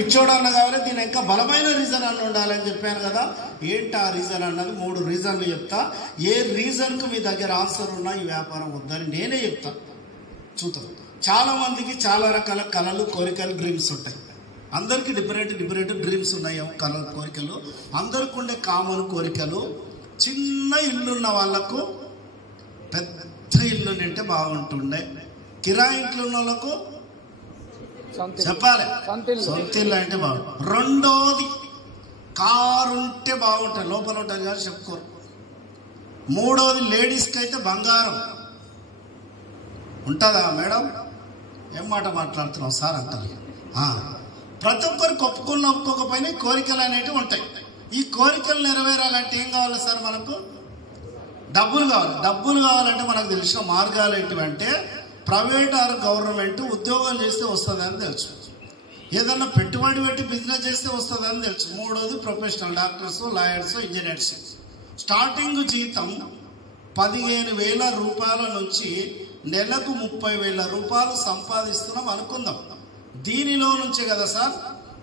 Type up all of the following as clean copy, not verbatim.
పిచ్చోడు అన్న కావాలి, దీని ఇంకా బలమైన రీజన్ అన్న ఉండాలని చెప్పాను కదా. ఏంటి ఆ రీజన్ అన్నది 3 రీజన్లు చెప్తా. ఏ రీజన్కు మీ దగ్గర ఆన్సర్ ఉన్నా ఈ వ్యాపారం వద్దని నేనే చెప్తా. చూద్దాం. చాలా మందికి చాలా రకాల కళలు, కోరికలు, డ్రీమ్స్ ఉంటాయి. అందరికీ డిఫరెంట్ డ్రీమ్స్ ఉన్నాయి, కళలు, కోరికలు. అందరికి ఉండే కామన్ కోరికలు. చిన్న ఇల్లున్న వాళ్ళకు పెద్ద ఇల్లు నింటే బాగుంటుండే, కిరాయి ఇంట్లో ఉన్న వాళ్ళకు చెప్పాలి సొంత ఇల్లు అంటే బాగుంటుంది. రెండోది కారు ఉంటే బాగుంటుంది, లోపల ఉంటుంది కానీ చెప్పుకోరు. మూడోది లేడీస్కి అయితే బంగారం ఉంటుందా మేడం? ఏం మాట మాట్లాడుతున్నాం సార్ అంటారు. ప్రతి ఒక్కరికి ఒప్పుకోకపోయినా కోరికలు అనేవి ఉంటాయి. ఈ కోరికలు నెరవేరాలంటే ఏం కావాలి సార్? మనకు డబ్బులు కావాలి. డబ్బులు కావాలంటే మనకు తెలిసిన మార్గాలు ఏంటివంటే ప్రైవేట్ ఆర్ గవర్నమెంట్ ఉద్యోగం చేస్తే వస్తుంది అని తెలుసు, ఏదన్నా పెట్టుబడి పెట్టి బిజినెస్ చేస్తే వస్తుంది అని తెలుసు. మూడోది professional doctors, lawyers, engineers. Starting జీతం 15,000 రూపాయల నుంచి నెలకు 30,000 రూపాయలు సంపాదిస్తున్నాం అనుకుందాం. దీనిలో నుంచే కదా సార్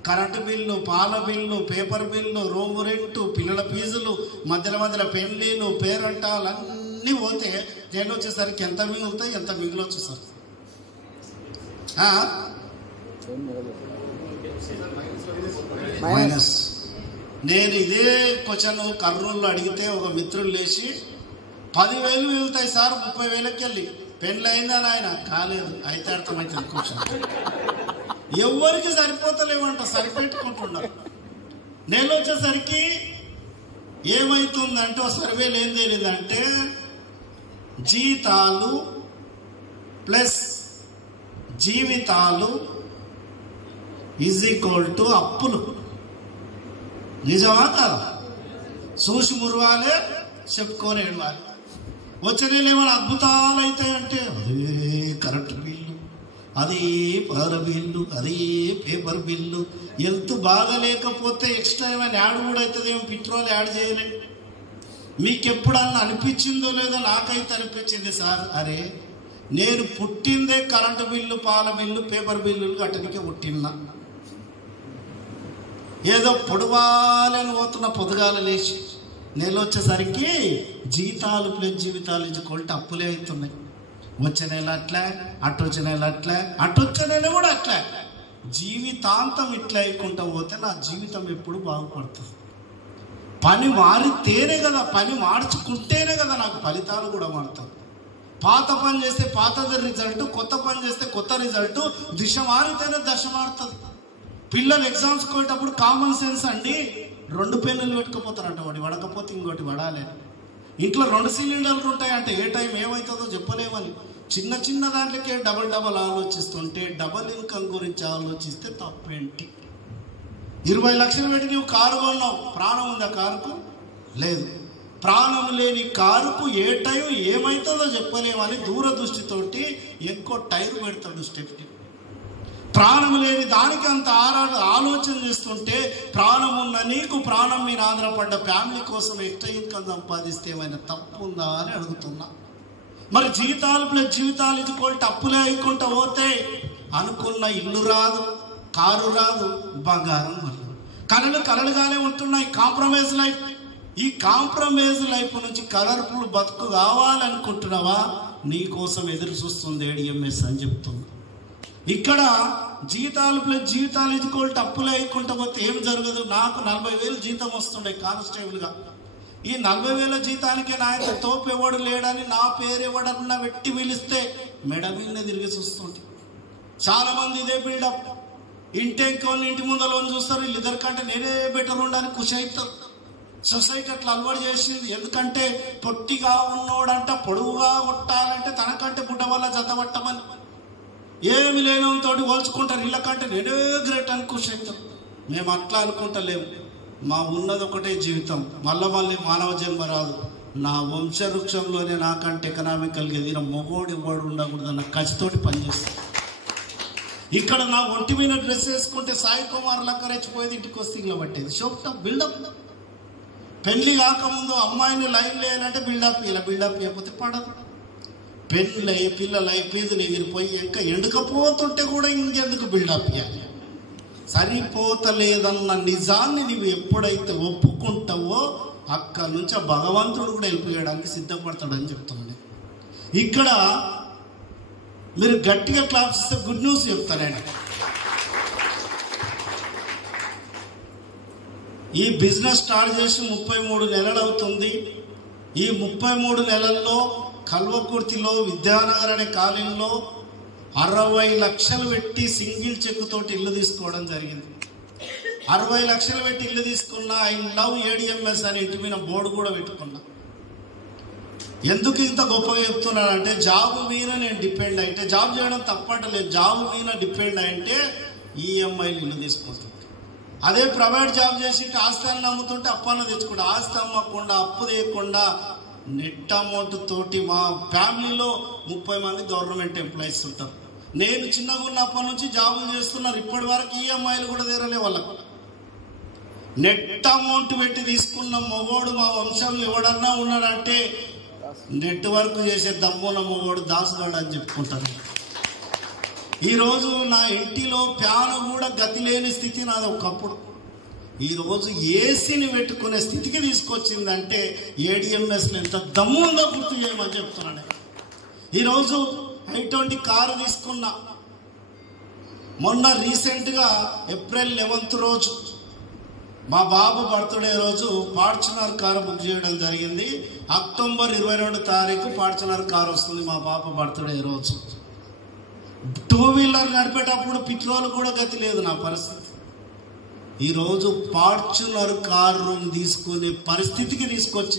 కరెంటు బిల్లు, పాల bill, paper bill, room rent, పిల్లల ఫీజులు, మధ్యలో పెళ్లిలు, పేరంటాలు అన్నీ పోతే నేను వచ్చేసరికి ఎంత మిగులుతాయి? ఎంత మిగిలొచ్చు సార్? మైనస్. నేను ఇదే క్వశ్చన్ కర్నూలులో అడిగితే ఒక మిత్రులు లేచి 10,000 మిగులుతాయి సార్ 30,000కి వెళ్ళి. పెళ్ళి అయిందా నాయన? కాలేదు. అయితే అర్థమైతే క్వశ్చన్ ఎవరికి సరిపోతలేవంట, సరిపెట్టుకుంటున్నారు. నేను వచ్చేసరికి ఏమవుతుందంటే ఒక సర్వేలు ఏం తెలియదంటే జీతాలు ప్లస్ జీవితాలు ఈజ్ ఈక్వల్ టు అప్పులు. నిజమా కాదా? చూసి మురవాలే, చెప్పుకొని ఏడవాలి. వచ్చే నెల ఏమైనా అద్భుతాలు అవుతాయంటే అదే కరెంటు బిల్లు, అదే పాల బిల్లు, అదే పేపర్ బిల్లు. హెల్త్ బాగా లేకపోతే ఎక్స్ట్రా ఏమైనా యాడ్ కూడా అవుతుంది, ఏమో పెట్రోల్ యాడ్ చేయలే. మీకు ఎప్పుడన్నా అనిపించిందో లేదో? నాకైతే అనిపించింది సార్, అరే నేను పుట్టిందే కరెంటు బిల్లు, పాల బిల్లు, పేపర్ బిల్లులు కట్టడానికి పుట్టినా. ఏదో పొడవాలని పోతున్న పొద్దుగాల లేచి నెల వచ్చేసరికి జీతాలు ప్లస్ జీవితాలు ఇచ్చుకుంటే అప్పులే అవుతున్నాయి. వచ్చే నెల అట్లా, అట్టొచ్చే నెల అట్లా, అట్టొచ్చే నెల కూడా అట్లా. జీవితాంతం ఇట్లా అయికుంటా పోతే నా జీవితం ఎప్పుడు బాగుపడుతుంది? పని మారితేనే కదా, పని మార్చుకుంటేనే కదా నాకు ఫలితాలు కూడా మారుతాయి. పాత పని చేస్తే పాతది రిజల్ట్, కొత్త పని చేస్తే కొత్త రిజల్ట్. దిశ మారితేనే దశ మారుతుంది. పిల్లలు ఎగ్జామ్స్కి పోయేటప్పుడు కామన్ సెన్స్ అండి, 2 పెన్నులు పెట్టుకుపోతారంట, వాడి వడకపోతే ఇంకోటి వడాలి. ఇంట్లో 2 సిలిండర్లు ఉంటాయంటే ఏ టైం ఏమవుతుందో చెప్పలేమని చిన్న దాంట్లోకే డబల్ ఆలోచిస్తుంటే డబల్ ఇన్కమ్ గురించి ఆలోచిస్తే తప్పేంటి? 20 లక్షలు పెట్టి నువ్వు కారు కొన్నావు, ప్రాణం ఉందా కారుకు? లేదు. ప్రాణం లేని కారుకు ఏ టైం ఏమవుతుందో చెప్పలేమని దూరదృష్టితోటి ఇంకో టైర్ పెడతాడు స్టెప్ని. ప్రాణం లేని దానికి అంత ఆలోచన చేస్తుంటే ప్రాణం ఉన్న నీకు, ప్రాణం మీద ఆధారపడ్డ ఫ్యామిలీ కోసం ఎక్స్ట్రా ఇన్కమ్ సంపాదిస్తే ఏమైనా తప్పు ఉందా అని అడుగుతున్నా. మరి జీతాలు ప్లస్ జీవితాలు ఇచ్చుకోవాలి అప్పులే అయికుంటా పోతే అనుకున్న ఇల్లు రాదు, కారు రాదు, బంగారం రాదు. కలలుగానే ఉంటున్నాయి. Compromise life. ఈ కాంప్రమైజ్ లైఫ్ నుంచి కలర్ఫుల్ బతుకు కావాలనుకుంటున్నావా? నీ కోసం ఎదురు చూస్తుంది ADMS అని చెప్తున్నా. ఇక్కడ జీతాలు ప్లస్ జీవితాలు ఇచ్చుకోవాలి అప్పులే అయికుంటా పోతే ఏం జరగదు. నాకు 40,000 జీతం వస్తుండే కానిస్టేబుల్గా. ఈ 40,000 జీతానికి నాయన తోపు ఎవడు లేడని నా పేరు ఎవడన్నా పెట్టి పిలిస్తే మెడ మీద తిరిగి చూస్తుంటే చాలా మంది ఇదే బిల్డప్. ఇంటెంకోని ఇంటి ముందలోని చూస్తారు, వీళ్ళిద్దరి కంటే నేనే బెటర్ ఉండడానికి ఖుషి అవుతారు. సొసైటీ అట్లా అలవాటు చేసింది. ఎందుకంటే పొట్టిగా ఉన్నోడంట పొడువుగా కొట్టాలంటే తనకంటే బుడ్డ వల్ల జత పట్టమని. ఏమి లేనంతో పోల్చుకుంటారు, వీళ్ళకంటే నేనే గ్రేట్ అని ఖుషి అవుతాం. మేము అట్లా అనుకుంటలేము. మా ఉన్నది ఒకటే జీవితం, మళ్ళీ మానవ జన్మ రాదు. నా వంశవృక్షంలోనే నాకంటే ఎకనామికల్గా ఎదిగిన మొగోడు ఎవడు ఉండకూడదన్న కసితోటి పనిచేస్తాను. ఇక్కడ నా ఒంటి మీద డ్రెస్ వేసుకుంటే సాయి కుమార్ లక్క రెచ్చిపోయేది, ఇంటికి వస్తే ఇంట్లో పట్టేది. షోప్ బిల్డప్. పెళ్లి కాకముందు అమ్మాయిని లైన్ లేయాలంటే బిల్డప్, ఇలా బిల్డప్ చేయకపోతే పడదు. పెళ్ళి పిల్లలు ఫీజులు ఎగిరిపోయి ఇంకా ఎండకపోతుంటే కూడా ఇంకెందుకు బిల్డప్ చేయాలి? సరిపోతలేదన్న నిజాన్ని నువ్వు ఎప్పుడైతే ఒప్పుకుంటావో అక్కడి నుంచి ఆ భగవంతుడు కూడా వెళ్ళిపోయడానికి సిద్ధపడతాడని చెప్తున్నాను. ఇక్కడ మీరు గట్టిగా క్లాప్స్ ఇస్తే గుడ్ న్యూస్ చెప్తానండి. ఈ బిజినెస్ స్టార్ట్ చేసి 33 నెలలు అవుతుంది. ఈ 33 నెలల్లో కల్వకుర్తిలో విద్యానగర్ అనే కాలనీలో 60 లక్షలు పెట్టి సింగిల్ చెక్ తోటి ఇల్లు తీసుకోవడం జరిగింది. 60 లక్షలు పెట్టి ఇల్లు తీసుకున్నా. ఐ లవ్ ఏడిఎంఎస్ అని ఇంటి మీద బోర్డు కూడా పెట్టుకున్నా. ఎందుకు ఇంత గొప్పగా చెప్తున్నానంటే జాబ్ మీద నేను డిపెండ్ అయితే, జాబ్ చేయడం తప్పటలేదు, జాబ్ మీద డిపెండ్ అయితే ఈఎంఐలు ఇల్లు తీసుకుంటుంది. అదే ప్రైవేట్ జాబ్ చేసి ఆస్తాన్ని నమ్ముతుంటే అప్పాన్ని తెచ్చుకుంటా. ఆస్తి అమ్మకుండా అప్పు తీయకుండా నెట్ అమౌంట్ తోటి మా ఫ్యామిలీలో 30 మంది గవర్నమెంట్ ఎంప్లాయీస్ ఉంటారు. నేను చిన్నగా ఉన్నప్పటి నుంచి జాబులు చేస్తున్నారు. ఇప్పటి వరకు ఈఎంఐలు కూడా తీరలే వాళ్ళకు. నెట్ అమౌంట్ పెట్టి తీసుకున్న మొగోడు మా వంశంలో ఎవడన్నా ఉన్నాడంటే నెట్వర్క్ చేసే దమ్మున్న మొగోడు దాసుగాడు అని చెప్పుకుంటారు. ఈరోజు నా ఇంటిలో ఫ్యాన్ కూడా గతి లేని స్థితి నాది ఒకప్పుడు. ఈరోజు ఏసీని పెట్టుకునే స్థితికి తీసుకొచ్చిందంటే ఏడిఎంఎస్లో ఎంత దమ్ము ఉందో గుర్తు చేయమని చెప్తున్నాను. ఈరోజు i20 కారు తీసుకున్నా. మొన్న రీసెంట్గా ఏప్రిల్ 11th రోజు మా బాబు బర్త్డే రోజు ఫార్చునర్ కారు బుక్ చేయడం జరిగింది. అక్టోబర్ 22 తారీఖు ఫార్చునర్ కారు వస్తుంది మా బాబు బర్త్డే రోజు. 2 వీలర్ నడిపేటప్పుడు పెట్రోల్ కూడా గతి లేదు నా పరిస్థితి. ఈరోజు ఫార్చునర్ కారు తీసుకునే పరిస్థితికి తీసుకొచ్చి